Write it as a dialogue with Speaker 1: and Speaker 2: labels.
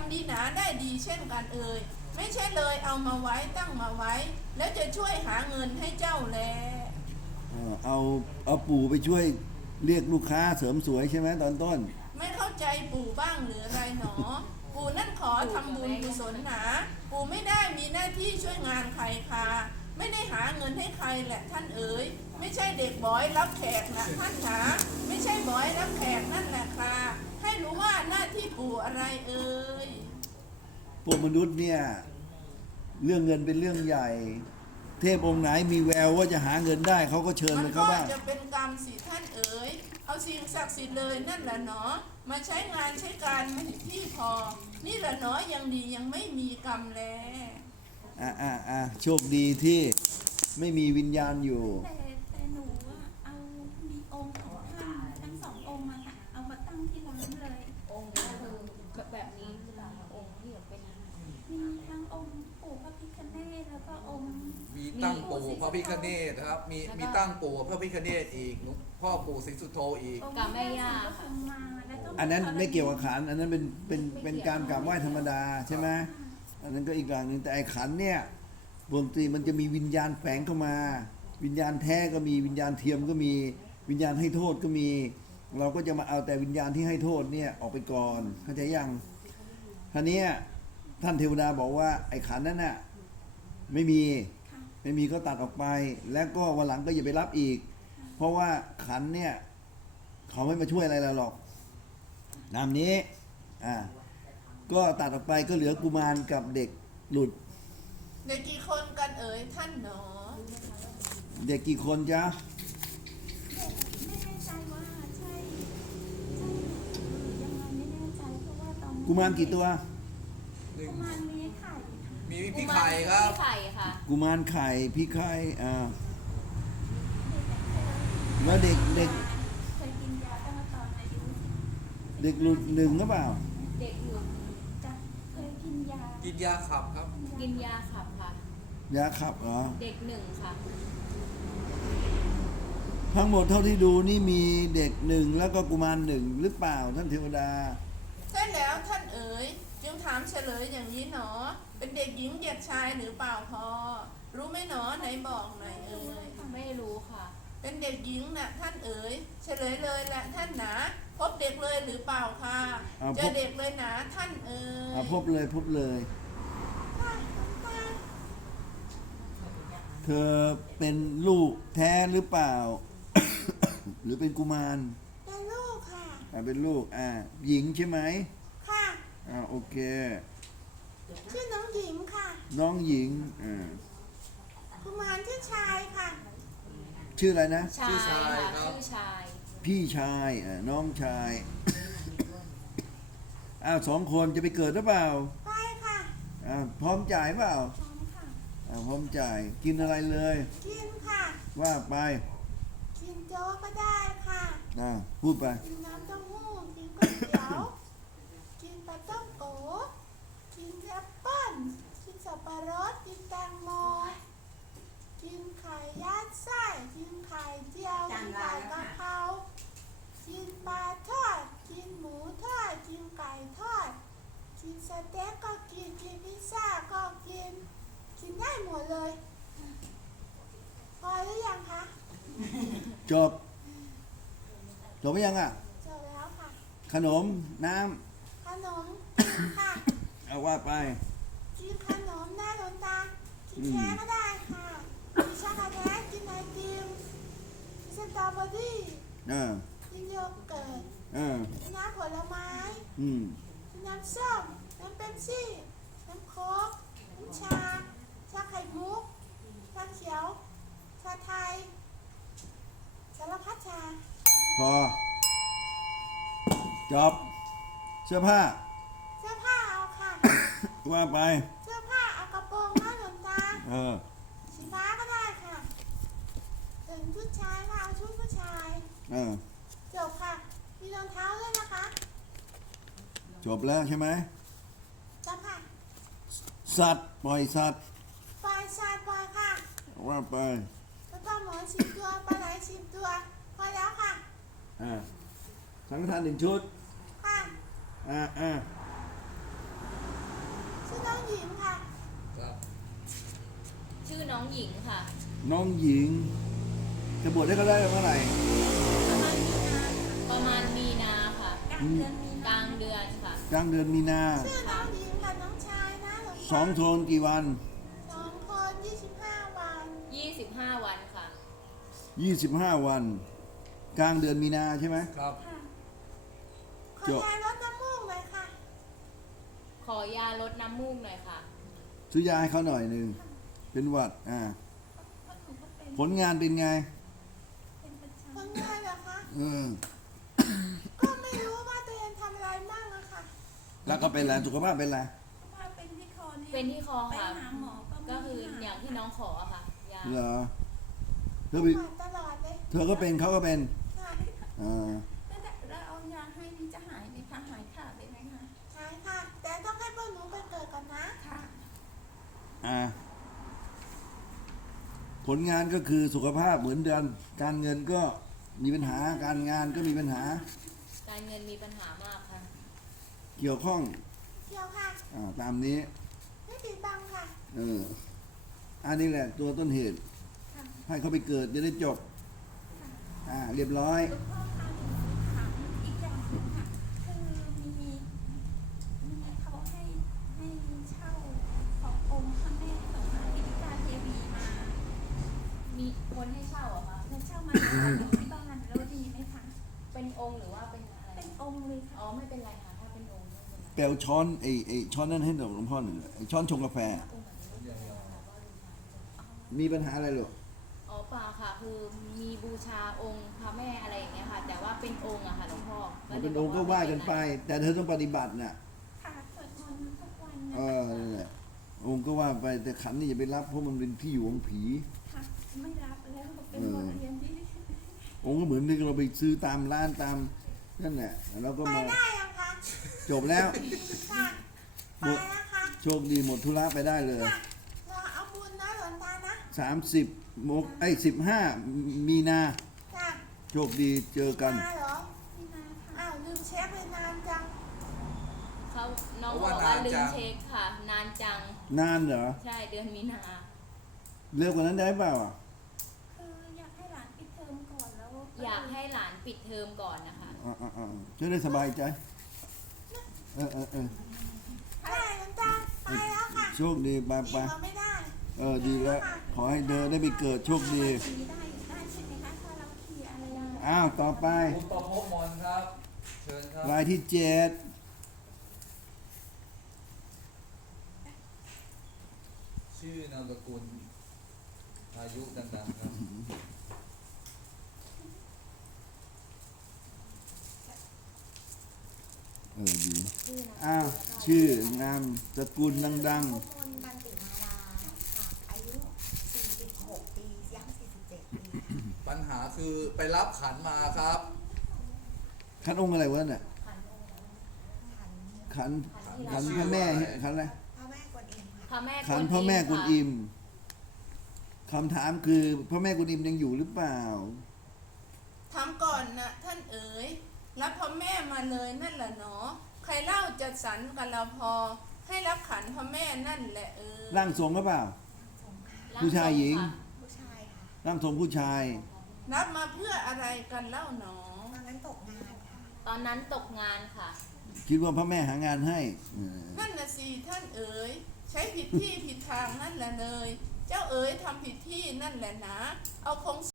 Speaker 1: ำดีหนาได้ดีเช่นกันไม่ใช่เลยเอามาไว้ตั้งมาไว้ แล้วจะช่วยหาเงินให้เจ้าแล
Speaker 2: เอาปู่ไปช่วยเรียกลูกค้าเสริมสวยใช่ไหมตอนต้น
Speaker 1: ไม่เข้าใจปู่บ้างหรืออะไรหนอปู่นั่นขอทำบุญกุศลหนาปู่ไม่ได้มีหน้าที่ช่วยงานใครค่ะไม่ได้หาเงินให้ใครแหละท่านไม่ใช่เด็กบอยรับแขกนะท่านหาไม่ใช่บอยรับแขกนั่นแหละค่ะให้รู้ว่าหน้าที่ปู่อะไร
Speaker 2: พวกมนุษย์เนี่ยเรื่องเงินเป็นเรื่องใหญ่เทพองค์ไหนมีแววว่าจะหาเงินได้เขาก็เชิญ
Speaker 1: มัน
Speaker 2: เลยค
Speaker 1: ก็
Speaker 2: รับว่า
Speaker 1: จะเป็นกรรมสิท่านเอาสิ่งศักดิ์สิทธิ์เลยนั่นแหละเนาะมาใช้งานใช้การไม่ถึงที่พอนี่แหละเนาะยังดียังไม่มีกรรมแล้ว
Speaker 2: โชคดีที่ไม่มีวิญญาณอยู่
Speaker 3: แต่หนูเอามีองค์ของท่านทั้งสององค์มาค่ะเอามาตั้งที่ร้านเลย
Speaker 4: องค์ก็คือแบบนี้หรือเปล่าองค์ที่เป็น
Speaker 3: มีทั้งองค์ปู่พระพิฆเนศแล้วก็องค์
Speaker 5: มีตั้งปู่พระพิฆเนศครับมีตั้งปู่พระพิฆเนศอีกพ่อปู่ศรีสุโธอีก
Speaker 4: กับแม่ย่าค่ะ
Speaker 2: อันนั้นไม่เกี่ยวกับขันอันนั้นเป็นการกราบไหว้ธรรมดาใช่ไหมอันนั้นก็อีกอย่างหนึ่งแต่ไอ้ขันเนี่ยปกติมันจะมีวิญญาณแฝงเข้ามาวิญญาณแท้ก็มีวิญญาณเทียมก็มีวิญญาณให้โทษก็มีเราก็จะมาเอาแต่วิญญาณที่ให้โทษเนี่ยออกไปก่อนเข้าใจยังท่านี้ท่านเทวดาบอกว่าไอ้ขันนั้นน่ะไม่มีก็ตัดออกไปแล้วก็วันหลังก็อย่าไปรับอีกเพราะว่าขันเนี่ยเขาไม่มาช่วยอะไรเราหรอกตามนี้ก็ตัดออกไปก็เหลือกุมารกับเด็กหลุด
Speaker 1: เด็กกี่คนกันท่านหนอ
Speaker 2: เด็กกี่คนจ๊ะ
Speaker 3: ไม่แน่ใจว่าใช่ยังไงไม่แน่ใจเพราะว่าตอน
Speaker 2: กุมารกี่ตัว
Speaker 3: กุมารมีไข่
Speaker 5: มีพี่ไข่ครับ
Speaker 4: พี่ไข่ค่ะ
Speaker 2: กุมารไข่พี่ไข่แล้วเด็ก
Speaker 3: เคยกินยาตั้งแต่ตอนอายุ
Speaker 2: เด็กหลุดหนึ่งหรือเปล่า
Speaker 4: เด็กหลุด
Speaker 3: จะเคยกิน
Speaker 5: ยาขับครับ
Speaker 4: กินยาขับค่ะ
Speaker 2: ยาขับเหรอ
Speaker 4: เด็กหนึ่งค่ะ
Speaker 2: ทั้งหมดเท่าที่ดูนี่มีเด็กหนึ่งแล้วก็กุมารหนึ่งหรือเปล่าท่านเทวดา
Speaker 1: ใช่แล้วท่านจึงถามเฉลยอย่างนี้หนอเป็นเด็กหญิงเด็กชายหรือเปล่าพอรู้ไหมหนอไหนบอกหน่อย
Speaker 4: ไม่รู้ค่ะ
Speaker 1: เป็นเด็กหญิงน่ะท่านเฉลยเลยแหละท่านหนาพบเด็กเลยหรือเปล่าค่ะเจอเด็กเลยนะท่าน
Speaker 2: พบเลยเธอเป็นลูกแท้หรือเปล่า หรือเป็นกุมาร
Speaker 1: เป็นลูกค่ะ
Speaker 2: เป็นลูกหญิงใช่ไหม
Speaker 1: ค่ะ
Speaker 2: โอเค
Speaker 1: ชื่อน้องหญิงค่ะ
Speaker 2: น้องหญิง
Speaker 1: กุมารชื่อชายค่ะ
Speaker 2: ชื่ออะไรนะ
Speaker 4: ชายค่ะชื่อชาย
Speaker 2: พี่ชายน้องชายสองคนจะไปเกิดหรือเปล่า
Speaker 1: ไปค่ะ
Speaker 2: พร้อมจ่ายเปล่า
Speaker 3: พร้อมค่ะ
Speaker 2: พร้อมจ่ายกินอะไรเลย
Speaker 1: กินค่ะ
Speaker 2: ว่าไป
Speaker 1: กินโจ๊กก็ได้ค่ะ
Speaker 2: พูดไป
Speaker 1: กินน้ำเต้าหู้กินก๋วยเตี๋ยวกินปลาต้มโกกินแอปเปิ้ลกินสับปะรดกินแตงโมกินไข่ยัดไส้กินไข่เจียวกินไก่กะเพรากินปลาทอดกินหมูทอดกินไก่ทอดกินสเต็กก็กินพิซซ่าก็กินได้หมดเลยพอหรือยังคะ
Speaker 2: จบไปยัง
Speaker 1: จบแล้วค่ะ
Speaker 2: ขนมน้
Speaker 1: ำขนมค่ะ
Speaker 2: เอาว่าไป
Speaker 1: กินขนมหน้าหลวงตากินแค่ก็ได้ค่ะกินช็อกโกแลตกินไอติมกินสตรอเบอรี่กินโยเกิร์ตกินน้ำผลไม้กินน้ำส้มน้ำเป๊ปซี่น้ำโค้กน้ำชาไข่มุกชาเขียวชาไทยสารพัดชา
Speaker 2: พอจบเสื้อผ้า
Speaker 1: เอาค่ะ
Speaker 2: ว่าไป
Speaker 1: เสื้อผ้าเอากระโปรงหน้าหลวงตาสีฟ้าก็ได้ค่ะถึงชุดชายค่ะเอาชุดผู้ชายจบค่ะมีรองเท้าด้วยนะคะ
Speaker 2: จบแล้วใช่ไหม
Speaker 1: จบค่ะ
Speaker 2: สัตว์ปล่อยสัตว์
Speaker 1: ปล่อยค่ะ
Speaker 2: ว่าไป
Speaker 1: แล้วก็หมู10 ตัวปลาไหล10 ตัวพอแล้วค่ะ
Speaker 2: สังฆทาน1 ชุด
Speaker 1: ค่ะ
Speaker 4: องหญิงค่ะ
Speaker 2: น้องหญิง จะบวชได้ก็ได้เมื่อไหร่
Speaker 3: ประมาณมีนา
Speaker 4: ประมาณมีนาค่ะ
Speaker 3: กลางเดือนมี
Speaker 4: ก
Speaker 3: นา
Speaker 4: ลางเดือนค่ะ
Speaker 2: กลางเดือนมีนา
Speaker 1: ชื่อน้องหญิงกับน้องชายนะหลวง
Speaker 2: สองโทนกี่วัน
Speaker 1: สองคน25 วัน
Speaker 4: 25 วันค่ะ
Speaker 2: 25 วัน กลางเดือนมีนาใช่ไหม
Speaker 5: ครับ
Speaker 3: ค่ะ
Speaker 1: ขอ
Speaker 2: จบ
Speaker 1: ยายรดน้ำมูกเลยค่ะ
Speaker 4: ขอยาลดน้ำมูกหน่อยค่ะ
Speaker 2: ซื้อยาให้เขาหน่อยหนึ่งเป็นหวัด
Speaker 3: เพราะหนูก็เป็น
Speaker 2: ผลงานเป็นไง
Speaker 3: เป็นประจ
Speaker 1: คนงานเหรอคะ ก็ไม่รู้ว่าตัวเองทำอะไรบ้างอะค่ะ
Speaker 2: แล้วก็เป็นอะไรสุขภาพเป็นอะไร
Speaker 3: ำเพราะว่าเป็นที่คอเนี่ย
Speaker 4: เป็นที่คอ
Speaker 3: ไป
Speaker 4: ค่ะ
Speaker 3: หาหมอก็ไม่
Speaker 4: ก็คือ
Speaker 3: ห
Speaker 4: อย่างที่น้องขออะค่ะ ยา
Speaker 2: เหรอเธอไป
Speaker 1: ผ่านตลอดเลย
Speaker 2: เธอก็เป็นเขาก็เป็น
Speaker 1: ค่ะ
Speaker 2: อ่า
Speaker 3: แล้วเอายาให้นี่จะหายไหมคะหายขาดเลยไหมคะ
Speaker 1: ใช่ค่ะ แต่ต้องให้พวกหนูไปเกิดก่อนนะ
Speaker 3: ค่ะ
Speaker 2: อ่าผลงานก็คือสุขภาพเหมือนเดิมการเงินก็มีปัญหาการงานก็มีปัญหา
Speaker 4: การเงินมีปัญหามากค่ะ
Speaker 2: เกี่ยวข้อง
Speaker 1: เที่ยวค่ะ
Speaker 2: ตามนี้
Speaker 1: ไม่ปิดบังค่ะ
Speaker 2: อันนี้แหละตัวต้นเหตุ
Speaker 3: ค่ะ
Speaker 2: ให้เขาไปเกิดจะได้จบ
Speaker 3: ค่ะ
Speaker 2: เรียบร้อย
Speaker 3: หลวงพ่อคะหนูถามอีกอย่างหนึงค่ะคือมีเขาให้เช่าขององค์พระแม่สมมาธิกาเทวีมา
Speaker 4: มีคนให้เช่าเหรอะคะ
Speaker 3: แล้วเช่ามาอยู่ที่บ้านแล้วดีไหมคะ
Speaker 4: เป็นองค์หรือว่าเป็นอะไร
Speaker 3: เป็นองค์เลยค่ะ
Speaker 4: อ๋อไม่เป็นไรค่ะ ถ้าเป็นองค์ไม่เป็นไร
Speaker 2: แปลวช้อนไอ้ช้อนนั้นให้หลวงพ่อหนึ่งไอ้ช้อนชงกาแฟ
Speaker 4: องค์แบบนี้ไม่เป็นไรค่ะว่าบูชาไม่เป็น
Speaker 2: มีปัญหาอะไรหรอ
Speaker 4: อ๋อเปล่าค่ะ คือมีบูชาองค์พระแม่อะไรอย่างเงี้ยค่ะ แต่ว่าเป็นองค์อะค่ะหลวงพ่อ
Speaker 2: มันเป็นองค์ก็ไหว้กันไป แต่เธอต้องปฏิบัติน่ะ
Speaker 3: ค่ะสวดมนต์ทุกวันนะ
Speaker 2: นั่นแหละองค์ก็ว่าไปแต่ขันนี่อย่าไปรับเพราะมันเป็นที่อยู่ของผี
Speaker 3: ค่ะไม่รับแล้วเป็นบทเรียนที่
Speaker 2: องค์ก็เหมือนที่เราไปซื้อตามร้านตามนั่นแหละแล้วก็
Speaker 1: ไป
Speaker 2: มา
Speaker 1: ได้ยังคะ
Speaker 2: จบแล้ว
Speaker 1: ค่ะไปแล้วค่ะ
Speaker 2: โชคดีหมดธุระไปได้เลย
Speaker 1: ค่ะรอเอาบุญนะหลวงตานะ
Speaker 2: 3015 มีนา
Speaker 1: ค่ะ
Speaker 2: โชคดีเจอกัน
Speaker 1: มาเหรอ
Speaker 3: นี่นาค่ะ
Speaker 1: อ้าวลืมเช็คไปนานจัง
Speaker 4: เขาน้องบอกว่าลืมเช็คค่ะ นานจัง
Speaker 2: นานเหรอ
Speaker 4: ใช่เดือนมีนา
Speaker 2: เร็วกว่านั้นได้เปล่าอ่ะ
Speaker 3: คืออยากให้หลานปิดเทอมก่อนแล้ว
Speaker 4: อยากให้หลานปิดเทอมก่อนนะคะ
Speaker 2: จะได้สบายใจ
Speaker 1: ได้หลวงตาไปแล้วค่ะ
Speaker 2: โชคดีไป
Speaker 1: ดีกว่าไม่ได้
Speaker 2: ดีแล้ว ขอให้เธอได้ไปเกิดโชคดี
Speaker 3: อย่างนี้ได้ใช่ไหมคะถ้าเราเคลียร์อะไรอย่างเงี้ย
Speaker 2: อ้าวต่อไป
Speaker 5: คุณประพบมนครับ เชิญครับ
Speaker 2: รายที่7
Speaker 5: ชื่อนามสกุลอายุดังๆครับ
Speaker 2: ดีอ้าวชื่อนามสกุลดัง
Speaker 6: พบลบันติมาลาค่ะ อายุ 46 ปีย่าง47 ปี
Speaker 5: ปัญหาคือไปรับขันมาครับ
Speaker 2: ๆขันองค์อะไรวะเนี่ย
Speaker 6: ขัน
Speaker 2: ขันพระแม่ขันอะไร
Speaker 6: พระแม่กวนอิม
Speaker 4: พ
Speaker 6: ค่ะ
Speaker 4: ระแม่
Speaker 2: ขันพระแม่กุนอิมคำถามคือพระแม่กุนอิมยังอยู่หรือเปล่า
Speaker 1: ทำก่อนนะท่านเอ๋ยรับพ่อแม่มาเลยนั่นแหละเนาะใครเล่าจัดสรรกันเราพอ ให้รับขันพ่อแม่นั่นแหละ
Speaker 2: ร่างทรงหรือเปล่า
Speaker 4: ร่
Speaker 2: ผู้ชายหญิง
Speaker 4: ค่ะ
Speaker 6: ผู้ชายค่ะ
Speaker 2: ร่างทรงผู้ชาย
Speaker 1: รับมาเพื่ออะไรกันเล่าหนอ
Speaker 6: ตอนนั้นตกงานค่ะ
Speaker 4: ตอนนั้นตกงานค่ะ
Speaker 2: คิดว่าพระแม่หางานให้
Speaker 1: นั่นน่ะสิท่านเอ๋ยใช้ผิดที่ผิดทางนั่นแหละเลย เจ้าเอ๋ยทำผิดที่นั่นแหละนะ เอาคง